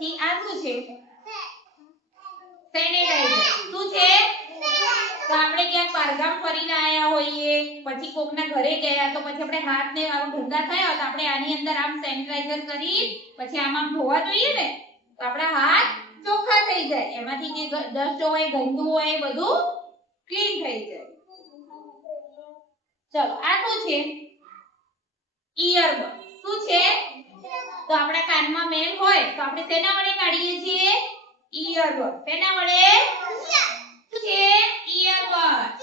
પછી આ શું છે સેનેટાઈઝર શું છે તો આપણે ક્યાંક બહારગામ ફરીને આયા હોઈએ પછી કોકના ઘરે ગયા તો પછી આપણે હાથને આમ ગંદા થયા તો આપણે આની અંદર આમ સેનેટાઈઝર કરી પછી આમ ધોવા જોઈએ ને તો આપણા હાથ ચોખ્ખા થઈ જાય એમાંથી જે ડસ્ટ હોય ગંદુ હોય બધું ક્લીન થઈ જાય ચલો આ શું છે ઈયરબડ શું છે તો આપણા કાનમાં મેલ હોય તો આપણે તેના વડે કાઢીએ છીએ ઈયરબડ તેના વડે શું છે ઈયરબડ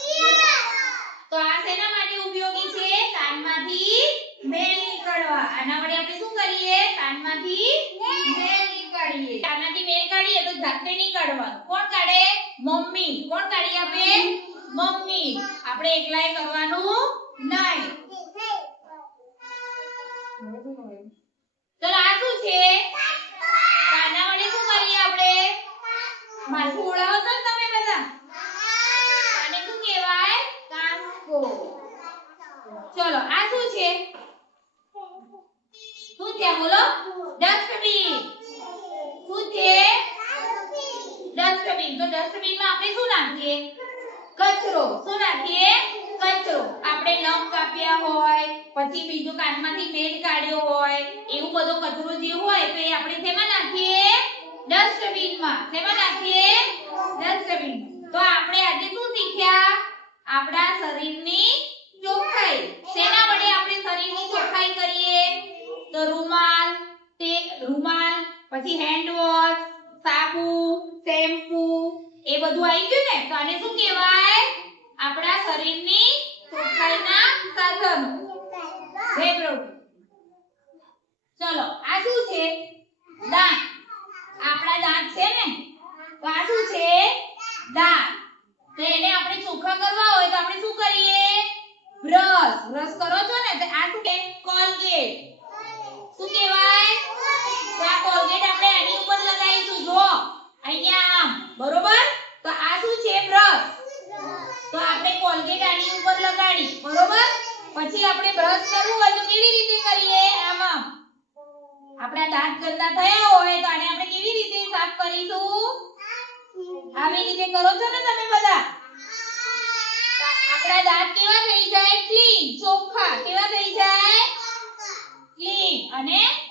તો આ શેના માટે ઉપયોગી છે કાનમાંથી મેલ નીકળવા આના વડે આપણે શું કરીએ કાનમાંથી મેલ નીકાળીએ કાનમાંથી મેલ કાઢીએ તો જાતે નહીં કાઢવાનું કોણ કાઢે મમ્મી કોણ કાઢી આપે મમ્મી આપણે એકલાએ કરવાનું નહીં ચલો આ શું છે કાના વડે શું કરીએ આપણે માથું ઓળાવો છો તમે બધા આને શું કહેવાય કાસ્કો ચલો આ શું છે બોલો ડસ્ટબિન શું છે ડસ્ટબિન તો ડસ્ટબિનમાં આપણે શું નાખીએ કચરો શું નાખીએ કચરો આપણે નખ કાપ્યા હોય પછી બીજું કાનમાંથી મેલ કાઢ્યો હોય એવું બધો કચરો જે હોય તો એ આપણે શેમાં નાખીએ ડસ્ટબિનમાં શેમાં નાખીએ ડસ્ટબિન તો આપણે આજે શું શીખ્યા આપણા શરીરની ચોખ્ખાઈ શેના વડે આપણે શરીરની ચોખ્ખાઈ કરીએ તો રૂમાલ પછી હેન્ડ વોશ સાબુ શેમ્પુ એ બધું આવી ગયું ને તો આને શું કહેવાય આપણા શરીરની ચોખ્ખાઈના સાધનો હે પ્રભુ ચલો આ શું છે દાંત આપણા દાંત છે ને તો આ શું છે દાંત તો એને આપણે ચોખ્ખા કરવા હોય તો આપણે શું કરીએ બ્રશ કરો છો ને તો આ શું છે કોલગેટ શું કહેવાય તો આ કોલગેટ આપણે આની ઉપર લગાવીશું જો અહીંયા આમ બરોબર તો આ શું છે બ્રશ તો આપણે કોલગેટ આની ઉપર લગાડી બરોબર પછી આપણે બ્રશ કરવું હોય તો કેવી રીતે કરીએ આમ આપણા દાંત ગંદા થયા હોય તો આને આપણે કેવી રીતે સાફ કરીશું આવી રીતે કરો છો ને તમે બધા આપણા દાંત કેવા થઈ જાય ક્લીન ચોખ્ખા કેવા થઈ જાય ક્લીન અને